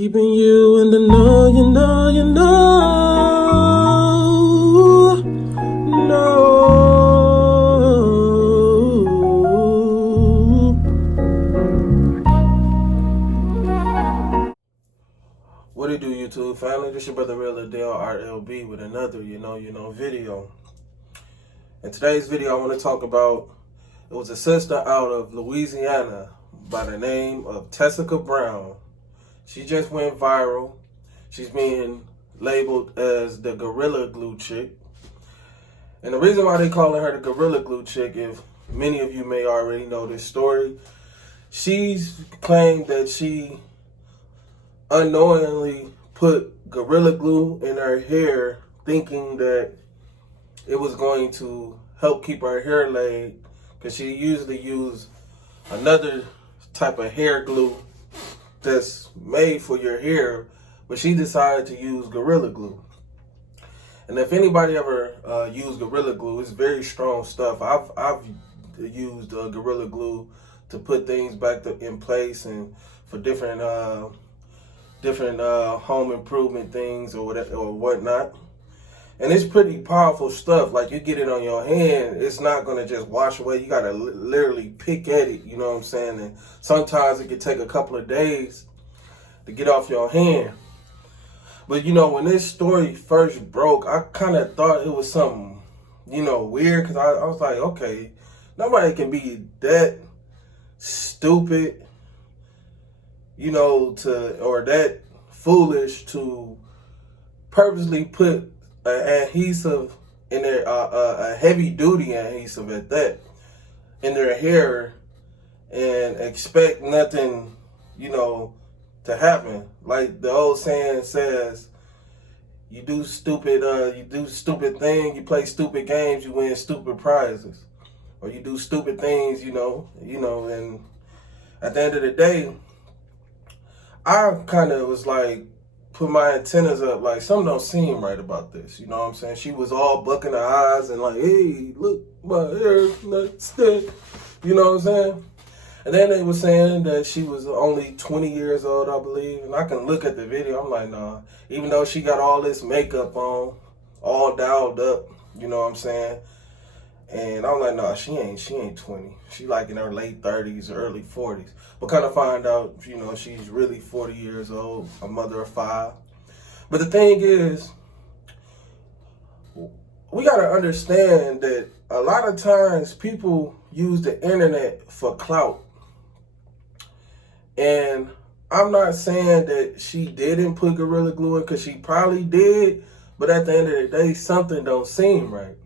Keeping you in the know, What it do, YouTube family? This your brother Real Adele RLB with another video. In today's video, I want to talk about, it was a sister out of Louisiana by the name of Tessica Brown. She just went viral. She's being labeled as the Gorilla Glue Chick. And the reason why they calling her the Gorilla Glue Chick, if many of you may already know this story, she's claimed that she unknowingly put Gorilla Glue in her hair, thinking that it was going to help keep her hair laid, because she usually used another type of hair glue that's made for your hair, but she decided to use Gorilla Glue. And if anybody ever used Gorilla Glue, it's very strong stuff. I've used Gorilla Glue to put things back in place and for different home improvement things or whatever or whatnot. And it's pretty powerful stuff. Like, you get it on your hand, it's not gonna just wash away. You gotta literally pick at it, you know what I'm saying? And sometimes it can take a couple of days to get off your hand. But when this story first broke, I kind of thought it was something, weird, because I was like, okay, nobody can be that stupid, or that foolish to purposely put an adhesive in their, a heavy duty adhesive at that, in their hair and expect nothing, to happen. Like the old saying says, you do stupid things, you play stupid games, you win stupid prizes. Or you do stupid things, and at the end of the day, I kind of was like, put my antennas up, like, something don't seem right about this, you know what I'm saying? She was all bucking her eyes and like, hey, look, my hair, that's it, you know what I'm saying? And then they were saying that she was only 20 years old, I believe, and I can look at the video, I'm like, nah, even though she got all this makeup on, all dialed up, you know what I'm saying? And I'm like, nah, she ain't 20. She like in her late 30s, early 40s. But kind of find out, she's really 40 years old, a mother of 5. But the thing is, we got to understand that a lot of times people use the internet for clout. And I'm not saying that she didn't put Gorilla Glue in, because she probably did. But at the end of the day, something don't seem right.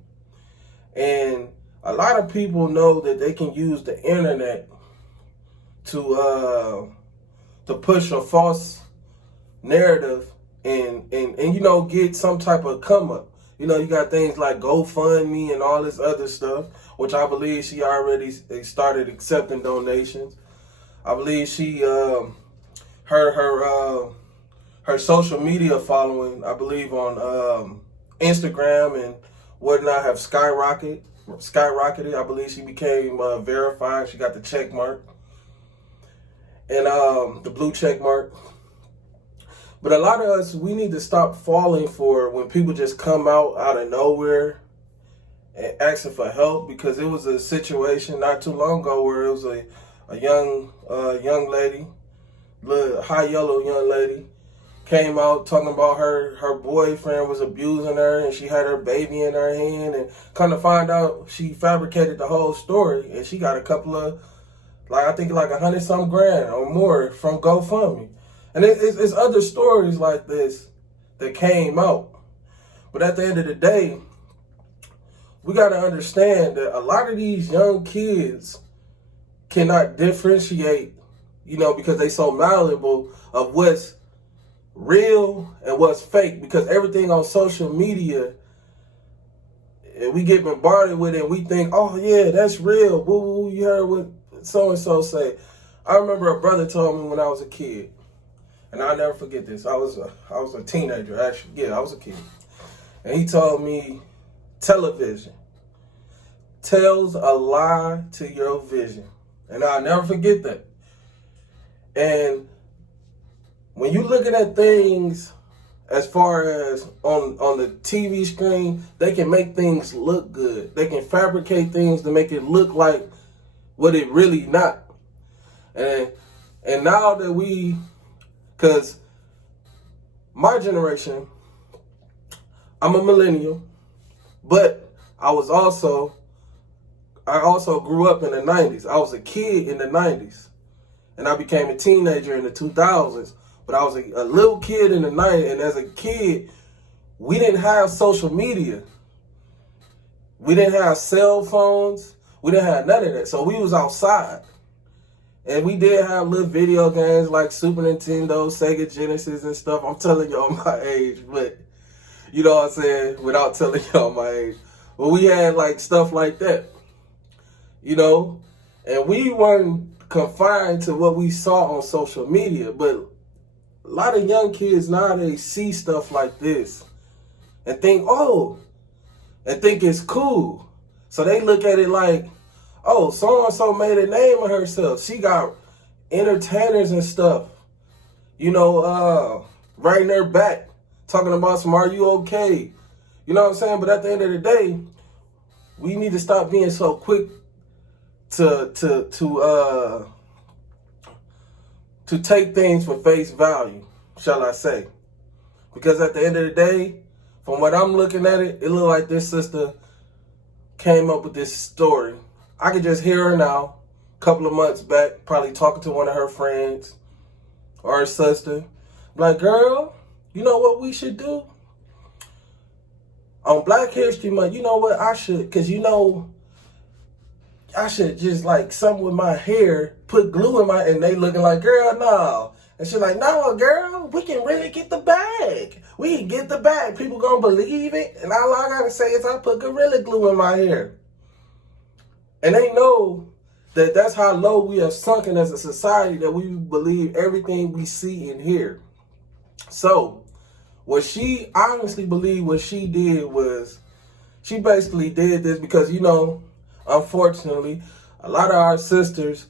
And a lot of people know that they can use the internet to push a false narrative and get some type of come up. You got things like GoFundMe and all this other stuff, which I believe she already started accepting donations. I believe she her social media following, I believe on Instagram and whatnot, have skyrocketed. I believe she became verified. She got the check mark and the blue check mark. But a lot of us, we need to stop falling for when people just come out of nowhere and asking for help, because it was a situation not too long ago where it was a young lady, little high yellow young lady, came out talking about her boyfriend was abusing her and she had her baby in her hand, and kind of find out she fabricated the whole story, and she got a couple of, I think like $100-some grand or more from GoFundMe. And it's other stories like this that came out. But at the end of the day, we got to understand that a lot of these young kids cannot differentiate, because they so malleable of what's real and what's fake, because everything on social media, and we get bombarded with it, and we think, oh yeah, that's real. Woo, you heard what so-and-so say. I remember a brother told me when I was a kid, and I'll never forget this. I was a teenager, actually. Yeah, I was a kid. And he told me, television tells a lie to your vision. And I'll never forget that. And when you looking at things as far as on the TV screen, they can make things look good. They can fabricate things to make it look like what it really not. And now that because my generation, I'm a millennial, but I also grew up in the 90s. I was a kid in the 90s, and I became a teenager in the 2000s. But I was a little kid in the 90s, and as a kid, we didn't have social media. We didn't have cell phones. We didn't have none of that. So we was outside. And we did have little video games like Super Nintendo, Sega Genesis and stuff. I'm telling y'all my age, but you know what I'm saying? Without telling y'all my age. But we had like stuff like that, you know? And we weren't confined to what we saw on social media. But a lot of young kids nowadays see stuff like this and think it's cool. So they look at it like, oh, so-and-so made a name of herself. She got entertainers and stuff, you know, writing her back, talking about some, are you okay? You know what I'm saying? But at the end of the day, we need to stop being so quick to take things for face value, shall I say. Because at the end of the day, from what I'm looking at it, it looked like this sister came up with this story. I could just hear her now, a couple of months back, probably talking to one of her friends or her sister. Like, girl, you know what we should do? On Black History Month, you know what I should, because you know, I should just like something with my hair, put glue in and they looking like, girl, no. And she's like, no, girl, we can really get the bag. We can get the bag. People gonna believe it. And all I gotta say is I put Gorilla Glue in my hair. And they know that that's how low we have sunken as a society, that we believe everything we see and hear. So what she honestly believed what she did was, she basically did this because, you know, unfortunately, a lot of our sisters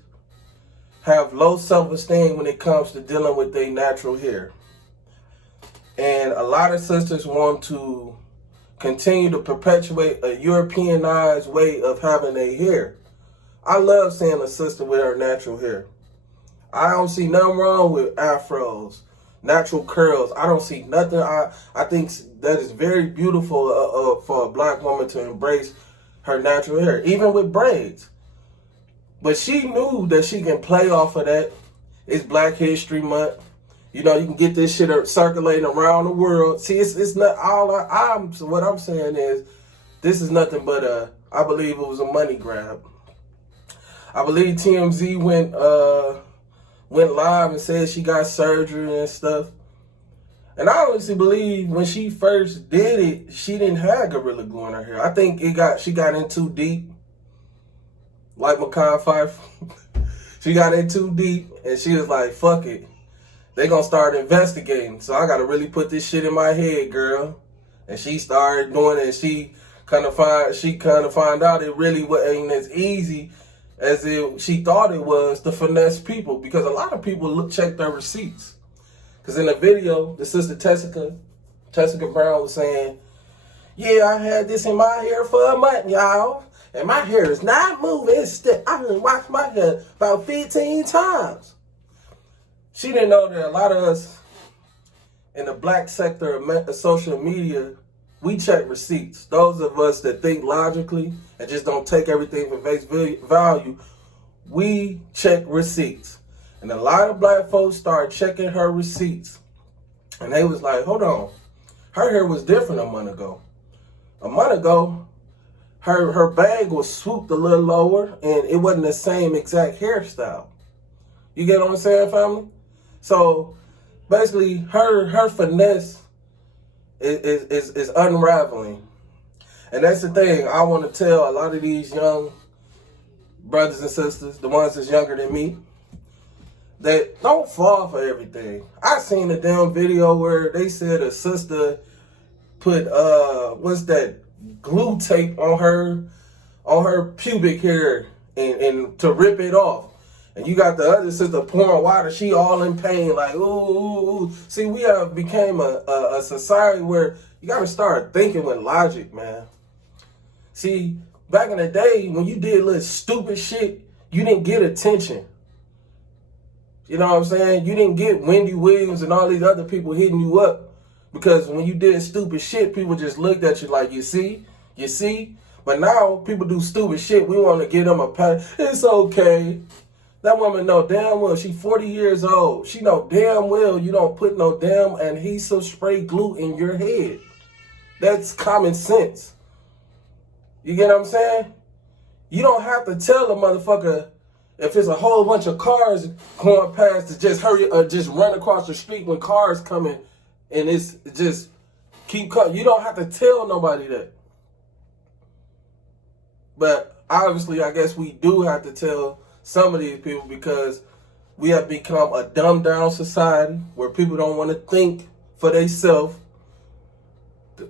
have low self-esteem when it comes to dealing with their natural hair. And a lot of sisters want to continue to perpetuate a Europeanized way of having their hair. I love seeing a sister with her natural hair. I don't see nothing wrong with afros, natural curls. I don't see nothing. I think that is very beautiful for a black woman to embrace her natural hair, even with braids. But she knew that she can play off of that. It's Black History Month. You know, you can get this shit circulating around the world. See, it's not all what I'm saying is, this is nothing but I believe it was a money grab. I believe TMZ went live and said she got surgery and stuff. And I honestly believe when she first did it, she didn't have Gorilla Glue in her hair. I think she got in too deep. Like McConn Fife. She got in too deep and she was like, fuck it. They gonna start investigating. So I gotta really put this shit in my head, girl. And she started doing it, and she kind of find out it really ain't as easy as she thought it was to finesse people, because a lot of people check their receipts. Because in the video, the sister Tessica Brown was saying, yeah, I had this in my hair for a month, y'all. And my hair is not moving. It's still, I done washed my hair about 15 times. She didn't know that a lot of us in the black sector of social media, we check receipts. Those of us that think logically and just don't take everything for face value, we check receipts. And a lot of black folks started checking her receipts. And they was like, hold on. Her hair was different a month ago. A month ago, her bag was swooped a little lower and it wasn't the same exact hairstyle. You get what I'm saying, family? So basically her finesse is unraveling. And that's the thing I want to tell a lot of these young brothers and sisters, the ones that's younger than me, that don't fall for everything. I seen a damn video where they said a sister put what's that, glue tape on her pubic hair and to rip it off. And you got the other sister pouring water. She all in pain, like, ooh, ooh, ooh. See, we have became a society where you got to start thinking with logic, man. See, back in the day, when you did little stupid shit, you didn't get attention. You know what I'm saying? You didn't get Wendy Williams and all these other people hitting you up. Because when you did stupid shit, people just looked at you like, you see? You see? But now, people do stupid shit. We want to give them a pat. It's okay. That woman know damn well she 40 years old. She know damn well you don't put no damn adhesive spray glue in your head. That's common sense. You get what I'm saying? You don't have to tell a motherfucker if it's a whole bunch of cars going past to just hurry or just run across the street when cars coming and it's just keep coming. You don't have to tell nobody that. But obviously, I guess we do have to tell some of these people because we have become a dumbed down society where people don't want to think for themselves.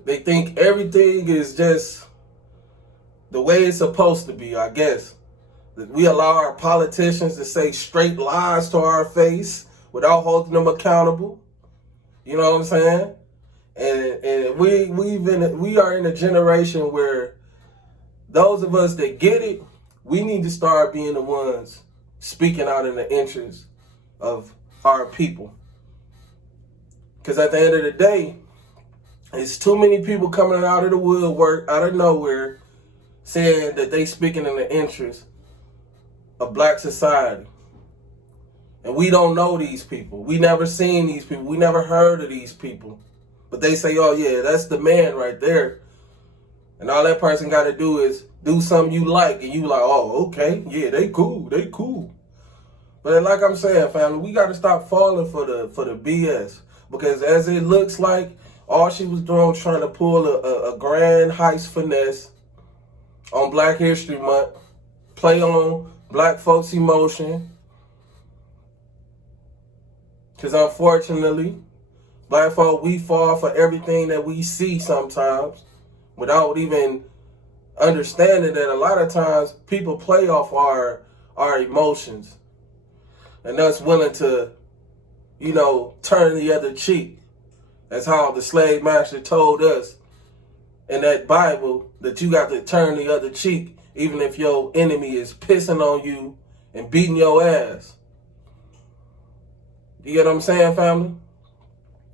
They think everything is just the way it's supposed to be, I guess. We allow our politicians to say straight lies to our face without holding them accountable. You know what I'm saying? And we are in a generation where those of us that get it, we need to start being the ones speaking out in the interest of our people. Because at the end of the day, it's too many people coming out of the woodwork, out of nowhere, saying that they speaking in the interest of black society. And we don't know these people. We never seen these people. We never heard of these people. But they say, oh yeah, that's the man right there. And all that person got to do is do something you like. And you like, oh, okay, yeah, they cool. But like I'm saying, family, we got to stop falling for the BS. Because as it looks like, all she was doing was trying to pull a grand heist finesse on Black History Month, play on black folks' emotion. Because unfortunately, black folk, we fall for everything that we see sometimes without even understanding that a lot of times people play off our emotions. And us willing to, turn the other cheek. That's how the slave master told us in that Bible that you got to turn the other cheek even if your enemy is pissing on you and beating your ass. You get what I'm saying, family?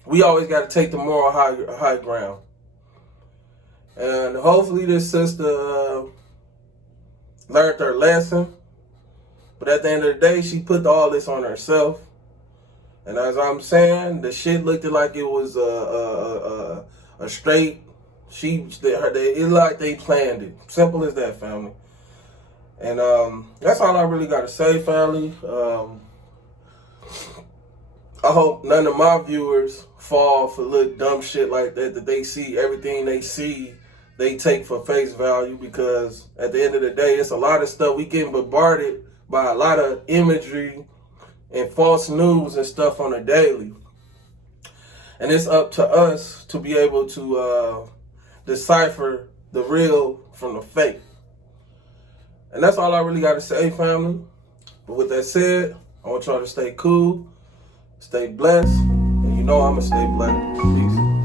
We always got to take the moral high ground. And hopefully this sister learned her lesson. But at the end of the day, she put all this on herself. And as I'm saying, the shit looked like it was a straight. It looked like they planned it. Simple as that, family. And that's all I really got to say, family. I hope none of my viewers fall for little dumb shit like that they see everything they see, they take for face value, because at the end of the day, it's a lot of stuff. We getting bombarded by a lot of imagery and false news and stuff on a daily. And it's up to us to be able to decipher the real from the fake. And that's all I really got to say, family. But with that said, I want y'all to stay cool, stay blessed, and I'm going to stay black. Peace.